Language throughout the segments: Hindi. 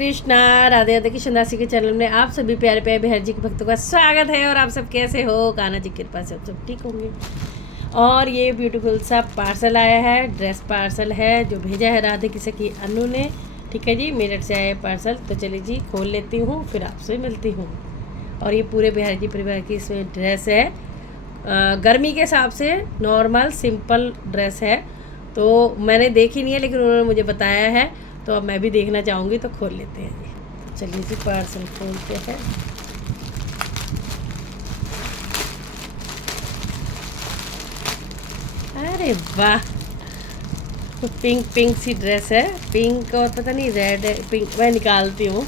कृष्णा। राधे राधे कृष्ण दासी के चैनल में आप सभी प्यारे प्यारे बिहार जी के भक्तों का स्वागत है। और आप सब कैसे हो? कान्हा जी की कृपा से आप सब ठीक होंगे। और ये ब्यूटीफुल सा पार्सल आया है, ड्रेस पार्सल है जो भेजा है राधे किसे की अनु ने। ठीक है जी, मेरठ से आया पार्सल। तो चलिए जी खोल लेती हूँ, फिर आपसे मिलती हूँ। और ये पूरे बिहार जी परिवार की इसमें ड्रेस है। गर्मी के हिसाब से नॉर्मल सिंपल ड्रेस है, तो मैंने देखी नहीं है लेकिन उन्होंने मुझे बताया है, तो अब मैं भी देखना चाहूँगी। तो खोल लेते हैं जी। तो चलिए जी पार्सल खोलते हैं। अरे वाह, तो पिंक पिंक सी ड्रेस है, पिंक और पता नहीं रेड है, पिंक। मैं निकालती हूँ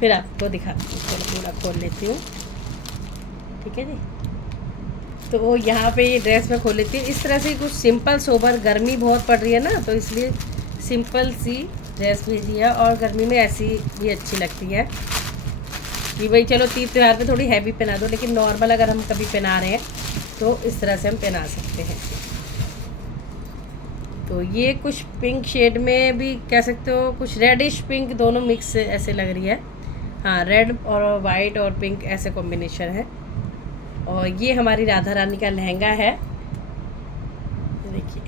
फिर आपको दिखाती हूँ। चलो पूरा खोल लेती हूँ, ठीक है जी। तो यहाँ पे ये ड्रेस मैं खोल लेती हूँ। इस तरह से कुछ सिंपल सोबर, गर्मी बहुत पड़ रही है ना, तो इसलिए सिंपल सी ड्रेस भेजी है। और गर्मी में ऐसी भी अच्छी लगती है कि भाई चलो तीज त्यौहार पे थोड़ी हैवी पहना दो, लेकिन नॉर्मल अगर हम कभी पहना रहे हैं तो इस तरह से हम पहना सकते हैं। तो ये कुछ पिंक शेड में भी कह सकते हो, कुछ रेडिश पिंक, दोनों मिक्स ऐसे लग रही है। हाँ, रेड और वाइट और पिंक ऐसे कॉम्बिनेशन है। और ये हमारी राधा रानी का लहंगा है, देखिए,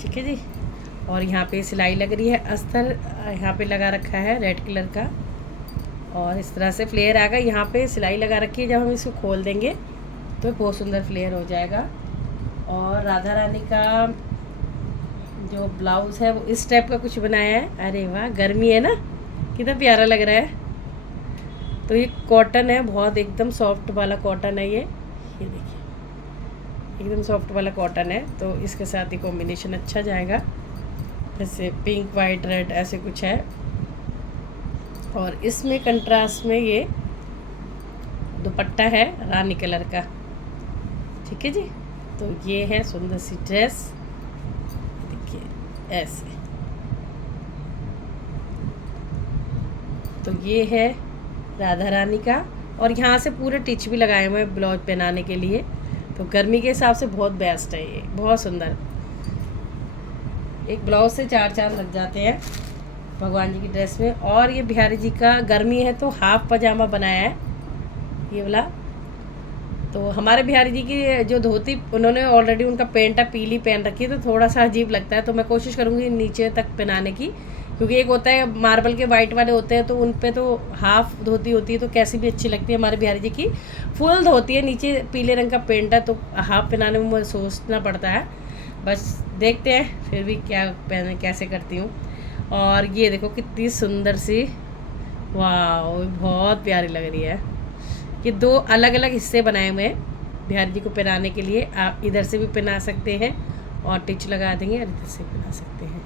ठीक है जी। और यहाँ पे सिलाई लग रही है, अस्तर यहाँ पे लगा रखा है रेड कलर का। और इस तरह से फ्लेयर आएगा, यहाँ पे सिलाई लगा रखी है। जब हम इसको खोल देंगे तो बहुत सुंदर फ्लेयर हो जाएगा। और राधा रानी का जो ब्लाउज़ है वो इस टाइप का कुछ बनाया है। अरे वाह, गर्मी है ना, कितना प्यारा लग रहा है। तो ये कॉटन है, बहुत एकदम सॉफ्ट वाला कॉटन है ये देखिए, एकदम सॉफ्ट वाला कॉटन है। तो इसके साथ ही कॉम्बिनेशन अच्छा जाएगा, जैसे पिंक वाइट रेड ऐसे कुछ है। और इसमें कंट्रास्ट में ये दुपट्टा है रानी कलर का, ठीक है जी। तो ये है सुंदर सी ड्रेस, देखिए ऐसे। तो ये है राधा रानी का, और यहाँ से पूरे टिच भी लगाए हुए हैं ब्लाउज पहनाने के लिए। तो गर्मी के हिसाब से बहुत बेस्ट है ये, बहुत सुंदर। एक ब्लाउज से 4 चांद लग जाते हैं भगवान जी की ड्रेस में। और ये बिहारी जी का गर्मी है तो हाफ पजामा बनाया है ये वाला। तो हमारे बिहारी जी की जो धोती, उन्होंने ऑलरेडी उनका पेंट है पीली पहन रखी है, तो थोड़ा सा अजीब लगता है। तो मैं कोशिश करूँगी नीचे तक पहनाने की, क्योंकि एक होता है मार्बल के वाइट वाले होते हैं तो उन पे तो हाफ धोती होती है, तो कैसी भी अच्छी लगती है। हमारे बिहारी जी की फुल धोती है, नीचे पीले रंग का पेंट है, तो हाफ पहनाने में मुझे सोचना पड़ता है। बस देखते हैं फिर भी क्या पहने, कैसे करती हूँ। और ये देखो कितनी सुंदर सी, वाह, बहुत प्यारी लग रही है। ये 2 अलग अलग हिस्से बनाए हुए हैं बिहारी जी को पहनाने के लिए। आप इधर से भी पहना सकते हैं और टिच लगा देंगे, और इधर से पहना सकते हैं।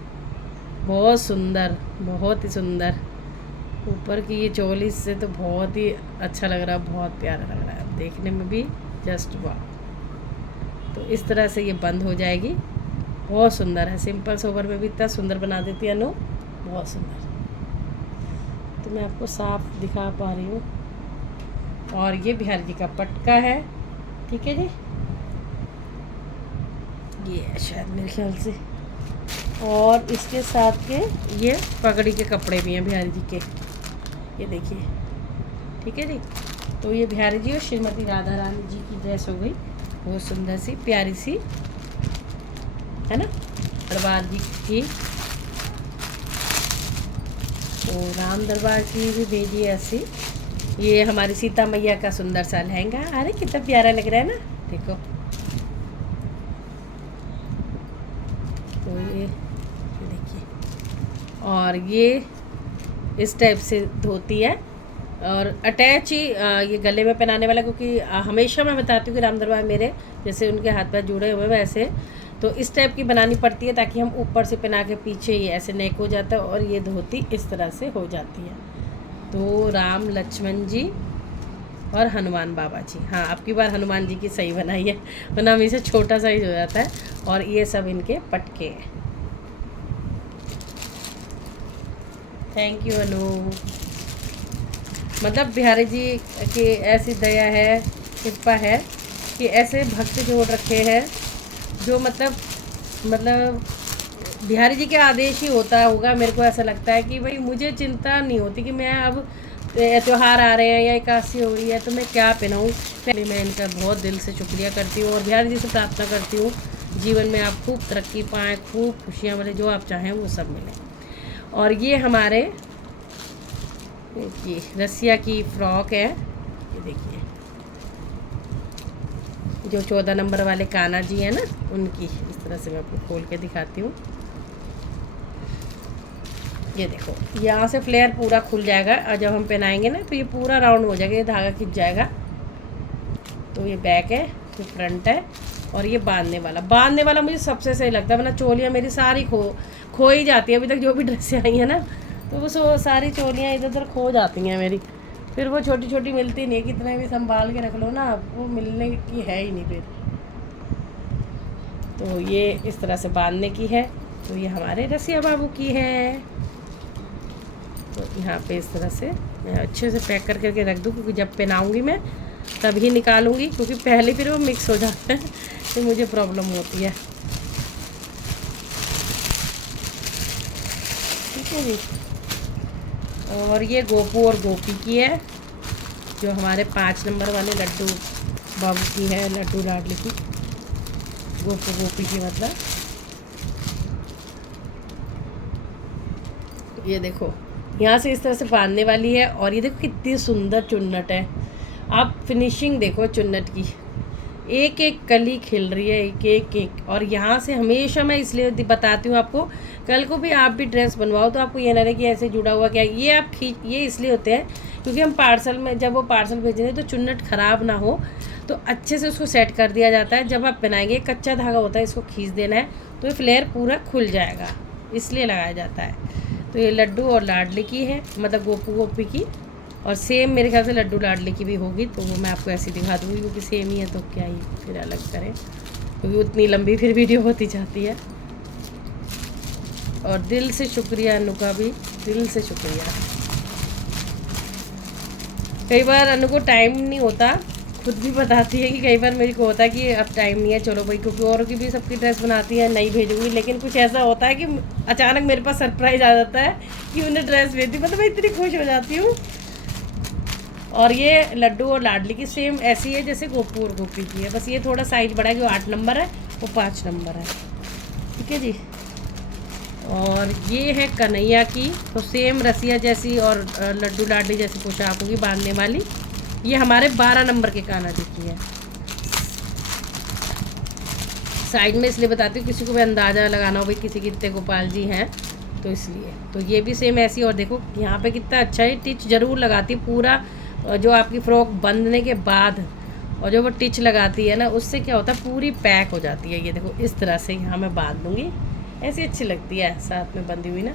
बहुत सुंदर, बहुत ही सुंदर। ऊपर की ये चोली से तो बहुत ही अच्छा लग रहा है, बहुत प्यारा लग रहा है देखने में भी, जस्ट वाह। तो इस तरह से ये बंद हो जाएगी, बहुत सुंदर है। सिंपल सोबर में भी इतना सुंदर बना देती है अनु, बहुत सुंदर। तो मैं आपको साफ दिखा पा रही हूँ। और ये बिहारी जी का पटका है, ठीक है जी। ये है शायद मेरे ख्याल से। और इसके साथ के ये पगड़ी के कपड़े भी हैं बिहारी जी के, ये देखिए, ठीक है जी। तो ये बिहारी जी और श्रीमती राधा रानी जी की ड्रेस हो गई, बहुत सुंदर सी प्यारी सी, है ना, दरबार जी की। तो राम दरबार की भी भेजी ऐसी। ये हमारी सीता मैया का सुंदर सा लहंगा, अरे कितना प्यारा लग रहा है ना, देखो। तो ये देखिए, और ये इस टाइप से धोती है, और अटैच ही ये गले में पहनाने वाला, क्योंकि हमेशा मैं बताती हूँ कि राम दरबार मेरे जैसे उनके हाथ पैर जुड़े हुए वैसे, तो इस टाइप की बनानी पड़ती है, ताकि हम ऊपर से पहना के पीछे ये ऐसे नेक हो जाता है, और ये धोती इस तरह से हो जाती है। तो राम लक्ष्मण जी और हनुमान बाबा जी, हाँ आपकी बार हनुमान जी की सही बनाई है, वरना हमेशा छोटा सा ही हो जाता है। और ये सब इनके पटके हैं। थैंक यू अनु। मतलब बिहारी जी की ऐसी दया है, कृपा है कि ऐसे भक्त जोड़ रखे हैं जो मतलब बिहारी जी के आदेश ही होता होगा, मेरे को ऐसा लगता है कि भाई मुझे चिंता नहीं होती कि मैं अब त्यौहार आ रहे हैं या एकादशी हो रही है तो मैं क्या पहनाऊँ। पहले मैं इनका बहुत दिल से शुक्रिया करती हूँ और बिहारी जी से प्रार्थना करती हूँ जीवन में आप खूब तरक्की पाएँ, खूब खुशियाँ मिले, जो आप चाहें वो सब मिले। और ये हमारे ये रसिया की फ्रॉक है, ये देखिए, जो 14 नंबर वाले कान्हा जी हैं ना, उनकी। इस तरह से मैं आपको खोल के दिखाती हूँ। ये देखो, यहाँ से फ्लेयर पूरा खुल जाएगा और जब हम पहनाएंगे ना तो ये पूरा राउंड हो जाएगा, ये धागा खिंच जाएगा। तो ये बैक है, ये फ्रंट है, और ये बांधने वाला मुझे सबसे सही लगता है, वरना चोलियाँ मेरी सारी खो ही जाती है। अभी तक जो भी ड्रेसें आई हैं ना, तो वो सारी चोलियाँ इधर उधर खो जाती हैं मेरी, फिर वो छोटी छोटी मिलती नहीं, कितने भी संभाल के रख लो ना, वो मिलने की है ही नहीं फिर। तो ये इस तरह से बांधने की है। तो ये हमारे रसिया बाबू की है। तो यहाँ पे इस तरह से मैं अच्छे से पैक करके रख दूँ, क्योंकि जब पहनाऊँगी मैं तभी निकालूँगी, क्योंकि पहले फिर वो मिक्स हो जाता है तो मुझे प्रॉब्लम होती है। ठीक है जी। और ये गोपू और गोपी की है, जो हमारे 5 नंबर वाले लड्डू बाबू की है, लड्डू लाडली की, गोपू गोपी की मतलब। ये देखो, यहाँ से इस तरह से बांधने वाली है, और ये देखो कितनी सुंदर चुन्नट है। आप फिनिशिंग देखो चुन्नट की, एक एक कली खिल रही है, एक एक। और यहाँ से हमेशा मैं इसलिए बताती हूँ आपको, कल को भी आप भी ड्रेस बनवाओ तो आपको ये ना रहे कि ऐसे जुड़ा हुआ क्या। ये आप ये इसलिए होते हैं क्योंकि हम पार्सल में, जब वो पार्सल भेज रहे हैं तो चुन्नट ख़राब ना हो, तो अच्छे से उसको सेट कर दिया जाता है। जब आप पहनाएंगे, कच्चा धागा होता है, इसको खींच देना है तो ये फ्लेयर पूरा खुल जाएगा, इसलिए लगाया जाता है। तो ये लड्डू और लाडली की है, मतलब गोपू गोपी की। और सेम मेरे ख्याल से लड्डू लाडली की भी होगी, तो वो मैं आपको ऐसी दिखा दूँगी, क्योंकि सेम ही है तो क्या ही फिर अलग करें, क्योंकि उतनी लंबी फिर वीडियो होती जाती है। और दिल से शुक्रिया अनु का भी, दिल से शुक्रिया। कई बार अनु को टाइम नहीं होता, खुद भी बताती है कि कई बार मेरे को होता है कि अब टाइम नहीं है, चलो भाई, क्योंकि औरों की भी सबकी ड्रेस बनाती है, नहीं भेजूंगी। लेकिन कुछ ऐसा होता है कि अचानक मेरे पास सरप्राइज़ आ जाता है कि उन्हें ड्रेस भेज दी, मतलब मैं इतनी खुश हो जाती हूँ। और ये लड्डू और लाडली की सेम ऐसी है जैसे गोपू और गोपी की है, बस ये थोड़ा साइज बड़ा है, जो 8 नंबर है वो 5 नंबर है। ठीक है जी। और ये है कन्हैया की, तो सेम रसिया जैसी और लड्डू लाडली जैसी पोशाक होगी बांधने वाली। ये हमारे 12 नंबर के कान्हा जी की है। साइड में इसलिए बताती हूँ, किसी को भी अंदाज़ा लगाना हो भाई किसी कितने गोपाल जी हैं, तो इसलिए। तो ये भी सेम ऐसी, और देखो यहाँ पे कितना अच्छा है, टिच ज़रूर लगाती है पूरा, जो आपकी फ़्रॉक बंधने के बाद, और जो वो टिच लगाती है ना, उससे क्या होता है, पूरी पैक हो जाती है। ये देखो इस तरह से यहाँ मैं बांध दूँगी, ऐसी अच्छी लगती है साथ में बंधी हुई ना।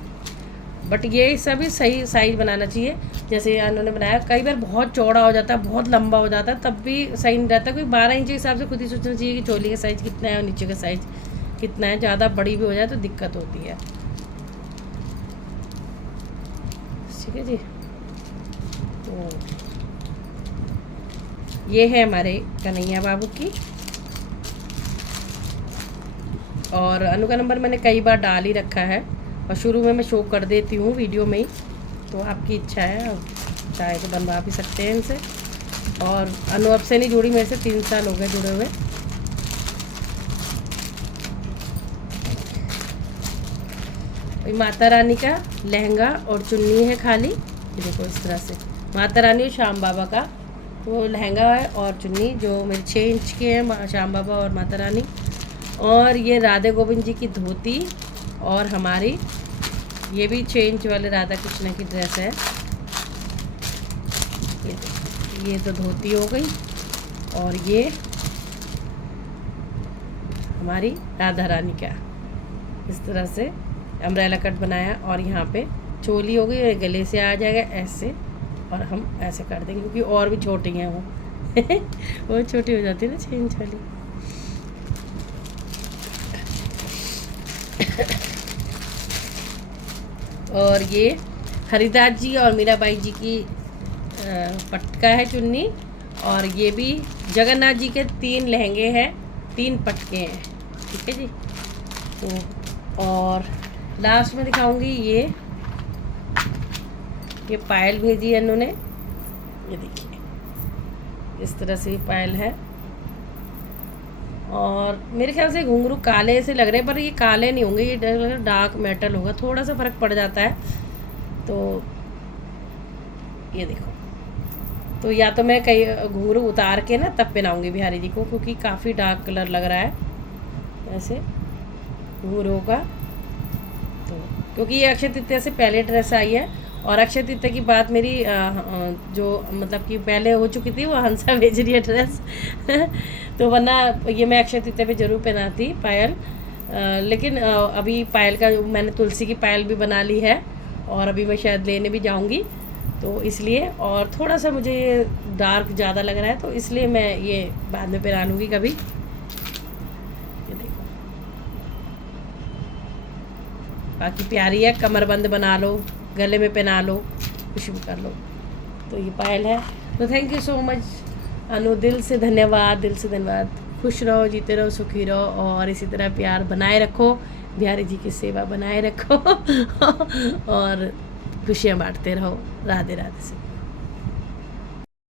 बट ये सभी सही साइज बनाना चाहिए, जैसे उन्होंने बनाया। कई बार बहुत चौड़ा हो जाता है, बहुत लंबा हो जाता है, तब भी सही नहीं रहता। कोई 12 इंच के हिसाब से खुद ही सोचना चाहिए कि चोली का साइज़ कितना है और नीचे का साइज़ कितना है। ज़्यादा बड़ी भी हो जाए तो दिक्कत होती है। ठीक है जी। तो ये है हमारे कन्हैया बाबू की। और अनु का नंबर मैंने कई बार डाल ही रखा है, और शुरू में मैं शो कर देती हूँ वीडियो में ही, तो आपकी इच्छा है, अब चाहे तो बनवा भी सकते हैं इनसे। और अनु अब से नहीं जुड़ी, मेरे से 3 साल हो गए जुड़े हुए। माता रानी का लहंगा और चुन्नी है खाली, ये देखो इस तरह से, माता रानी और श्याम बाबा का वो लहंगा है, और चुन्नी जो मेरे 6 इंच के हैं, श्याम बाबा और माता रानी। और ये राधे गोविंद जी की धोती, और हमारी ये भी 6 इंच वाले राधा कृष्ण की ड्रेस है। ये तो धोती हो गई, और ये हमारी राधा रानी का इस तरह से अम्ब्रेला कट बनाया, और यहाँ पे चोली हो गई, गले से आ जाएगा ऐसे, और हम ऐसे कर देंगे, क्योंकि और भी छोटी हैं वो वो छोटी हो जाती है ना 6 इंच वाली। और ये हरिदास जी और मीराबाई जी की पटका है चुन्नी, और ये भी जगन्नाथ जी के 3 लहंगे हैं, 3 पटके हैं। ठीक है जी। तो और लास्ट में दिखाऊंगी ये पायल भेजी है इन्होंने, ये देखिए इस तरह से ये पायल है। और मेरे ख्याल से घुंघरू काले से लग रहे हैं, पर ये काले नहीं होंगे, ये डार्क मेटल होगा, थोड़ा सा फ़र्क पड़ जाता है। तो ये देखो, तो या तो मैं कई घुंघरू उतार के ना तब पहनाऊंगी बिहारी जी को, क्योंकि काफ़ी डार्क कलर लग रहा है ऐसे घुंघरू का। तो क्योंकि ये अक्षय तृतीया से पहले ड्रेस आई है, और अक्षय तृतीया की बात मेरी जो मतलब कि पहले हो चुकी थी, वो हंसा भेज रही है ड्रेस तो वरना ये मैं अक्षय तृतीया पे ज़रूर पहनाती पायल। लेकिन अभी पायल का मैंने तुलसी की पायल भी बना ली है, और अभी मैं शायद लेने भी जाऊंगी, तो इसलिए। और थोड़ा सा मुझे ये डार्क ज़्यादा लग रहा है, तो इसलिए मैं ये बाद में पहना लूँगी कभी। ये देखो, बाकी प्यारी है, कमरबंद बना लो, गले में पहना लो, कुछ भी कर लो। तो ये पायल है। तो थैंक यू सो मच अनु, दिल से धन्यवाद, दिल से धन्यवाद। खुश रहो, जीते रहो, सुखी रहो, और इसी तरह प्यार बनाए रखो, बिहारी जी की सेवा बनाए रखो और खुशियाँ बांटते रहो। राधे राधे से।